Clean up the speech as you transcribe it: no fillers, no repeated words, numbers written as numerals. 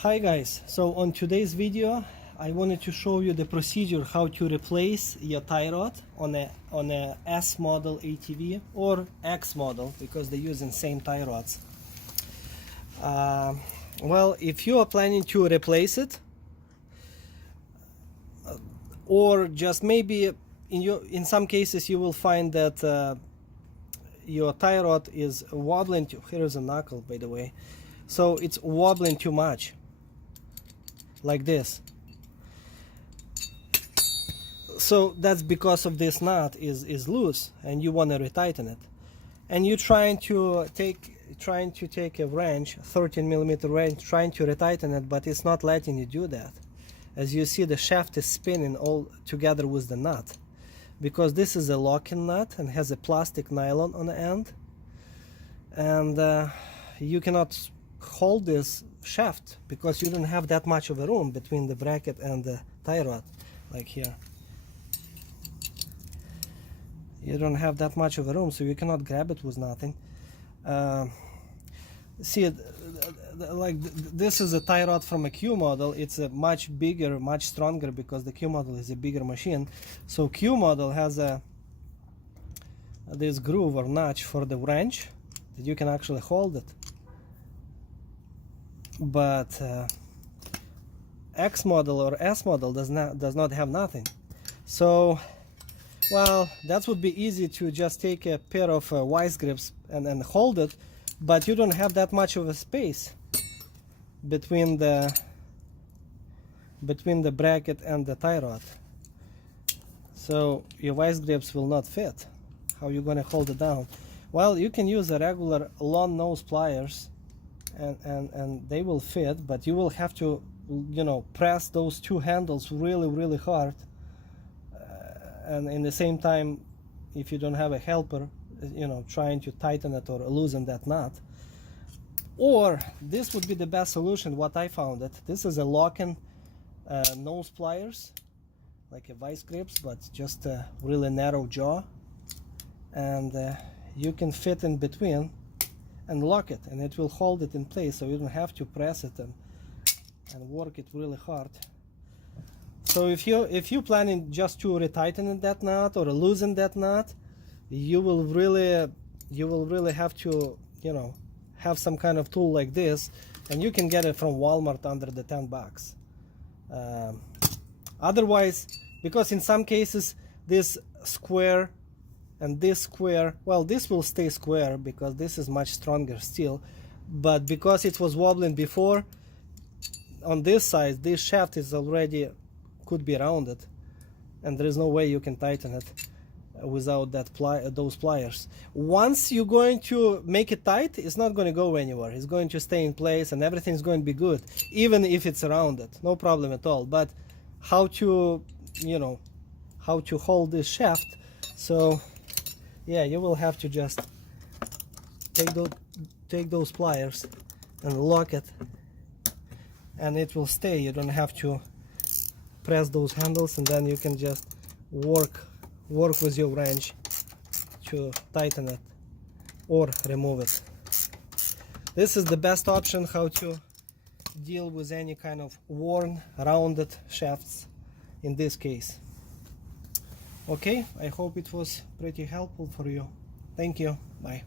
Hi guys, so on today's video I wanted to show you the procedure how to replace your tie rod on a S model ATV or X model, because they're using same tie rods. Well, if you are planning to replace it, or just maybe in some cases you will find that your tie rod is wobbling here's a knuckle, by the way, so it's wobbling too much like this. So that's because of this nut is loose and you want to retighten it, and you're trying to take a wrench, 13mm wrench, trying to retighten it, but it's not letting you do that. As you see, the shaft is spinning all together with the nut, because this is a locking nut and has a plastic nylon on the end, and you cannot hold this shaft because you don't have that much of a room between the bracket and the tie rod. Like here, you don't have that much of a room, so you cannot grab it with nothing. See, like this is a tie rod from a Q model. It's a much bigger, much stronger, because the Q model is a bigger machine. So Q model has this groove or notch for the wrench that you can actually hold it, but X model or S model does not have nothing. So, well, that would be easy to just take a pair of vice grips and hold it, but you don't have that much of a space between the bracket and the tie rod, so your vice grips will not fit. How you gonna hold it down? Well, you can use a regular long nose pliers and they will fit, but you will have to, you know, press those two handles really hard, and in the same time, if you don't have a helper, you know, trying to tighten it or loosen that nut. Or this would be the best solution, what I found it. This is a locking nose pliers, like a vice grips, but just a really narrow jaw, and you can fit in between and lock it, and it will hold it in place, so you don't have to press it and work it really hard. So if you're planning just to retighten that nut or loosen that nut, you will really have to, you know, have some kind of tool like this, and you can get it from Walmart under the $10. Otherwise, because in some cases this square and this square, well, this will stay square because this is much stronger steel, but because it was wobbling before, on this side this shaft is already could be rounded, and there is no way you can tighten it without those pliers. Once you're going to make it tight, it's not going to go anywhere. It's going to stay in place and everything's going to be good, even if it's rounded, no problem at all. But how to, you know, how to hold this shaft? So yeah, you will have to just take those pliers and lock it, and it will stay. You don't have to press those handles, and then you can just work with your wrench to tighten it or remove it. This is the best option how to deal with any kind of worn, rounded shafts in this case. Okay, I hope it was pretty helpful for you. Thank you. Bye.